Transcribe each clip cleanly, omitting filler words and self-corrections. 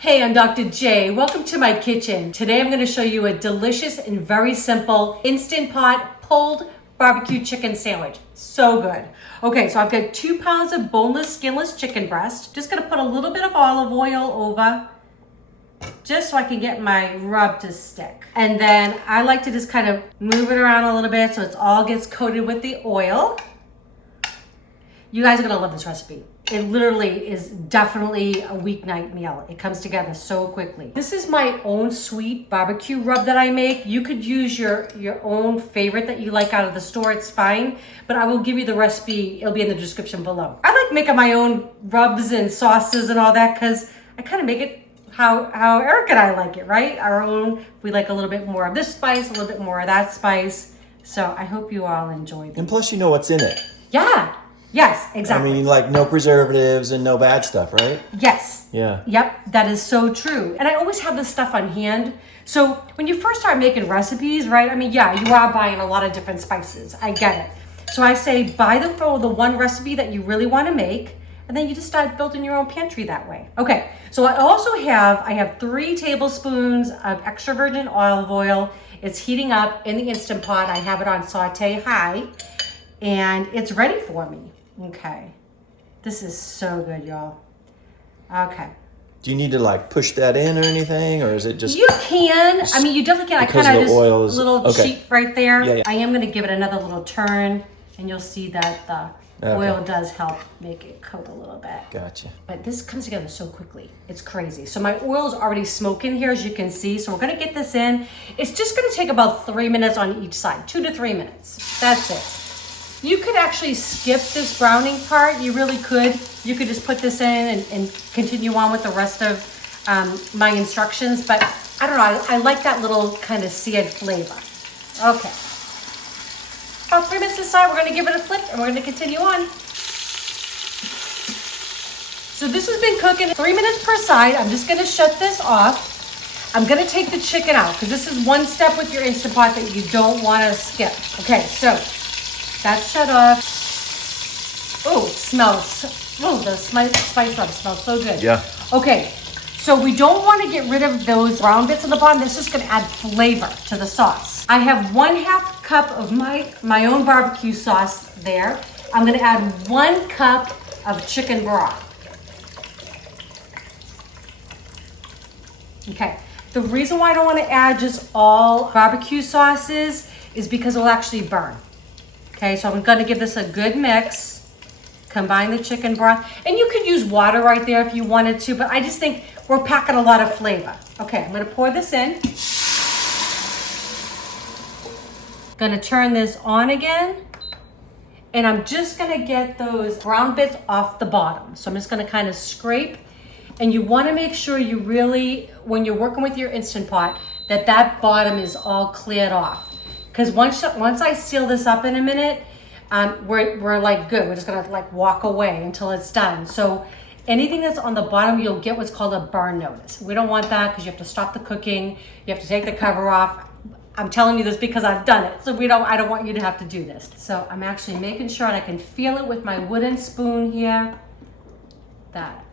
Hey, I'm Dr. J. Welcome to my kitchen. Today I'm going to show you a delicious and very simple Instant Pot pulled barbecue chicken sandwich. So good. Okay, so I've got 2 pounds of boneless, skinless chicken breast. Just going to put a little bit of olive oil over just so I can get my rub to stick. And then I like to just kind of move it around a little bit so it all gets coated with the oil. You guys are going to love this recipe. It literally is definitely a weeknight meal. It comes together so quickly. This is my own sweet BBQ rub that I make. You could use your own favorite that you like out of the store, it's fine. But I will give you the recipe, it'll be in the description below. I like making my own rubs and sauces and all that because I kind of make it how Eric and I like it, right? Our own, we like a little bit more of this spice, a little bit more of that spice. So I hope you all enjoy this. And plus you know what's in it. Yeah. Yes, exactly. I mean, like no preservatives and no bad stuff, right? Yes. Yeah. Yep, that is so true. And I always have this stuff on hand. So when you first start making recipes, right? I mean, yeah, you are buying a lot of different spices. I get it. So I say buy them for the one recipe that you really want to make, and then you just start building your own pantry that way. Okay, so I have 3 tablespoons of extra virgin olive oil. It's heating up in the Instant Pot. I have it on saute high, and it's ready for me. Okay, this is so good, y'all. Okay. Do you need to like push that in or anything, or is it just? You can. I mean, you definitely can. I kind of just little cheat right there. Yeah. I am going to give it another little turn, and you'll see that the oil does help make it coat a little bit. Gotcha. But this comes together so quickly. It's crazy. So my oil is already smoking here, as you can see. So we're going to get this in. It's just going to take about 3 minutes on each side, 2 to 3 minutes. That's it. You could actually skip this browning part. You really could. You could just put this in and continue on with the rest of my instructions. But I don't know. I like that little kind of seared flavor. Okay. About 3 minutes this side, we're going to give it a flip and we're going to continue on. So this has been cooking 3 minutes per side. I'm just going to shut this off. I'm going to take the chicken out because this is one step with your Instant Pot that you don't want to skip. Okay, so that's shut off. Oh, it smells. Oh, the spice rub smells so good. Yeah. Okay, so we don't want to get rid of those brown bits on the bottom. This is going to add flavor to the sauce. I have 1/2 cup of my own barbecue sauce there. I'm going to add 1 cup of chicken broth. Okay. The reason why I don't want to add just all barbecue sauces is because it will actually burn. Okay, so I'm going to give this a good mix. Combine the chicken broth. And you could use water right there if you wanted to, but I just think we're packing a lot of flavor. Okay, I'm going to pour this in. Going to turn this on again. And I'm just going to get those brown bits off the bottom. So I'm just going to kind of scrape. And you want to make sure you really, when you're working with your Instant Pot, that bottom is all cleared off. Because once I seal this up in a minute, we're like good. We're just gonna like walk away until it's done. So anything that's on the bottom, you'll get what's called a burn notice. We don't want that because you have to stop the cooking. You have to take the cover off. I'm telling you this because I've done it. So I don't want you to have to do this. So I'm actually making sure, and I can feel it with my wooden spoon here, that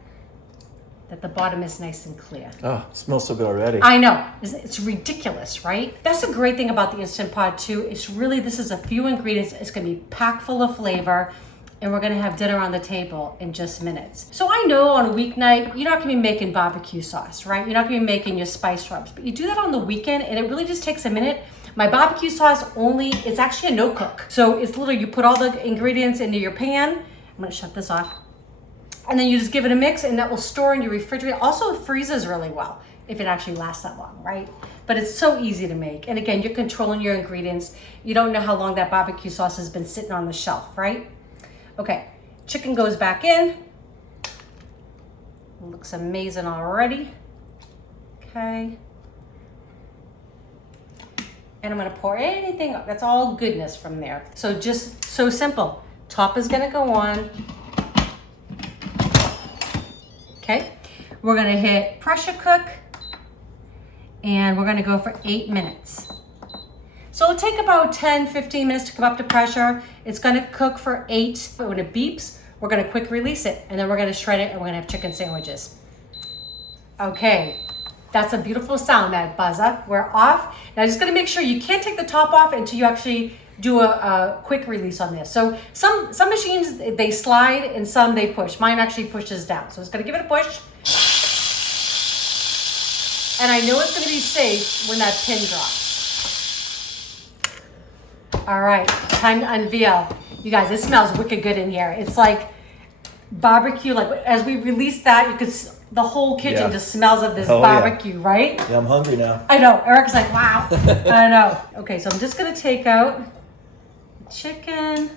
the bottom is nice and clear. Oh, it smells so good already. I know. It's ridiculous, right? That's the great thing about the Instant Pot too. It's really, this is a few ingredients. It's going to be packed full of flavor, and we're going to have dinner on the table in just minutes. So I know on a weeknight, you're not going to be making barbecue sauce, right? You're not going to be making your spice rubs, but you do that on the weekend, and it really just takes a minute. My barbecue sauce it's actually a no cook. So it's literally, you put all the ingredients into your pan. I'm going to shut this off. And then you just give it a mix, and that will store in your refrigerator. Also, it freezes really well if it actually lasts that long, right? But it's so easy to make. And again, you're controlling your ingredients. You don't know how long that barbecue sauce has been sitting on the shelf, right? Okay, chicken goes back in. Looks amazing already. Okay. And I'm gonna pour anything up. That's all goodness from there. So just so simple. Top is gonna go on. Okay, we're gonna hit pressure cook, and we're gonna go for 8 minutes. So it'll take about 10, 15 minutes to come up to pressure. It's gonna cook for 8. But when it beeps, we're gonna quick release it, and then we're gonna shred it, and we're gonna have chicken sandwiches. Okay, that's a beautiful sound, that buzzer. We're off. Now just gonna make sure you can't take the top off until you actually do a quick release on this. So some machines, they slide and some they push. Mine actually pushes down. So it's gonna give it a push. And I know it's gonna be safe when that pin drops. All right, time to unveil. You guys, it smells wicked good in here. It's like barbecue, like as we release that, you could, the whole kitchen just smells of this barbecue, right? Yeah, I'm hungry now. I know, Eric's like, wow. I know. Okay, so I'm just gonna take out the chicken.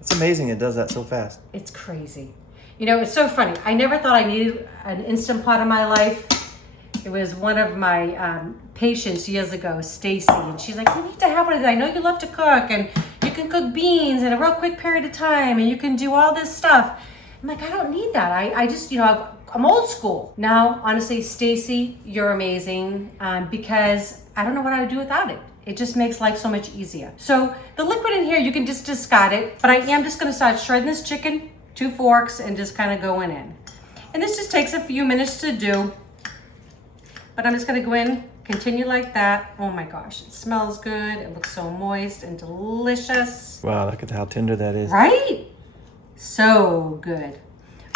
It's amazing it does that so fast. It's crazy. You know, it's so funny. I never thought I needed an Instant Pot in my life. It was one of my patients years ago, Stacy, and she's like, you need to have one of these. I know you love to cook, and you can cook beans in a real quick period of time, and you can do all this stuff. I'm like, I don't need that. I just, you know, I'm old school. Now, honestly, Stacy, you're amazing, because I don't know what I would do without it. It just makes life so much easier. So the liquid in here, you can just discard it, but I am just gonna start shredding this chicken, 2 forks, and just kind of going in. And this just takes a few minutes to do, but I'm just gonna go in, continue like that. Oh my gosh, it smells good. It looks so moist and delicious. Wow, look at how tender that is. Right? So good.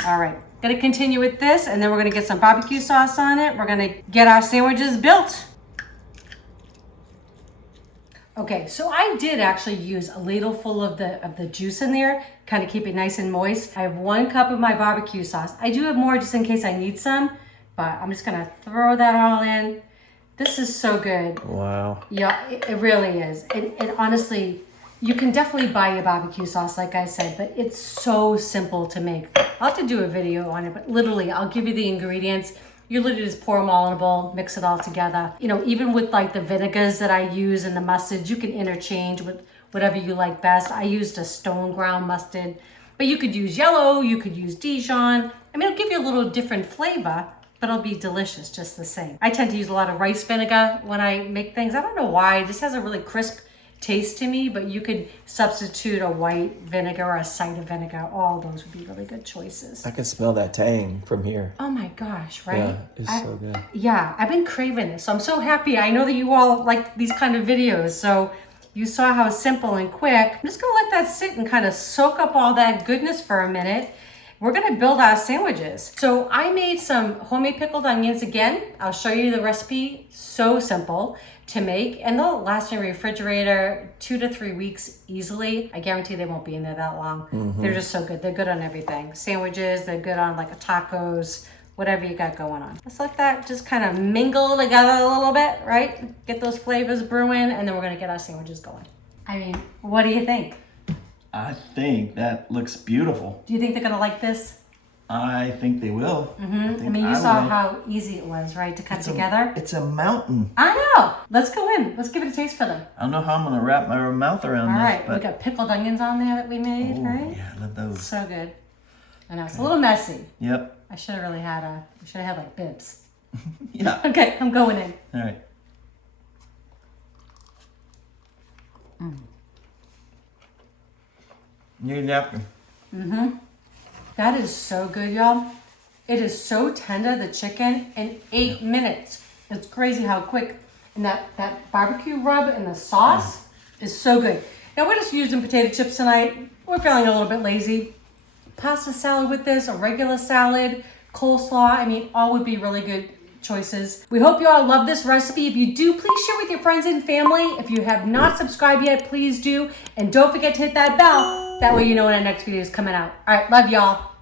All right, gonna continue with this, and then we're gonna get some barbecue sauce on it. We're gonna get our sandwiches built. Okay, so I did actually use a ladle full of the juice in there, kind of keep it nice and moist. I have 1 cup of my barbecue sauce. I do have more just in case I need some, but I'm just gonna throw that all in. This is so good. Wow. Yeah, it really is. And honestly, you can definitely buy your barbecue sauce, like I said, but it's so simple to make. I'll have to do a video on it, but literally, I'll give you the ingredients. You literally just pour them all in a bowl, mix it all together. You know, even with like the vinegars that I use and the mustards, you can interchange with whatever you like best. I used a stone ground mustard, but you could use yellow, you could use Dijon. I mean, it'll give you a little different flavor, but it'll be delicious just the same. I tend to use a lot of rice vinegar when I make things. I don't know why, it just has a really crisp taste to me, but you could substitute a white vinegar or a cider vinegar. All those would be really good choices. I can smell that tang from here. Oh my gosh, right? Yeah, it's so good. Yeah, I've been craving this, so I'm so happy. I know that you all like these kind of videos, so you saw how simple and quick. I'm just gonna let that sit and kind of soak up all that goodness for a minute. We're gonna build our sandwiches. So I made some homemade pickled onions again. I'll show you the recipe, so simple to make, and they'll last in the refrigerator 2 to 3 weeks easily. I guarantee they won't be in there that long. They're just so good. They're good on everything. Sandwiches, they're good on like tacos, whatever you got going on. Let's let that just kind of mingle together a little bit, right? Get those flavors brewing, and then we're gonna get our sandwiches going. I mean, what do you think? I think that looks beautiful. Do you think they're gonna like this? I think they will. I mean, you saw how easy it was, right, to cut together? It's a mountain. I know. Let's go in. Let's give it a taste for them. I don't know how I'm going to wrap my mouth around All this. right, we But got pickled onions on there that we made, right? yeah, I love those. So good. I know, it's a little messy. Yep. I should have really had like bibs. Yeah. Okay, I'm going in. All right. Need a napkin. That is so good, y'all. It is so tender, the chicken, in 8 minutes. It's crazy how quick. And that barbecue rub and the sauce is so good. Now, we're just using potato chips tonight. We're feeling a little bit lazy. Pasta salad with this, a regular salad, coleslaw. I mean, all would be really good choices. We hope you all love this recipe. If you do, please share with your friends and family. If you have not subscribed yet, please do. And don't forget to hit that bell. That way you know when our next video is coming out. All right, love y'all.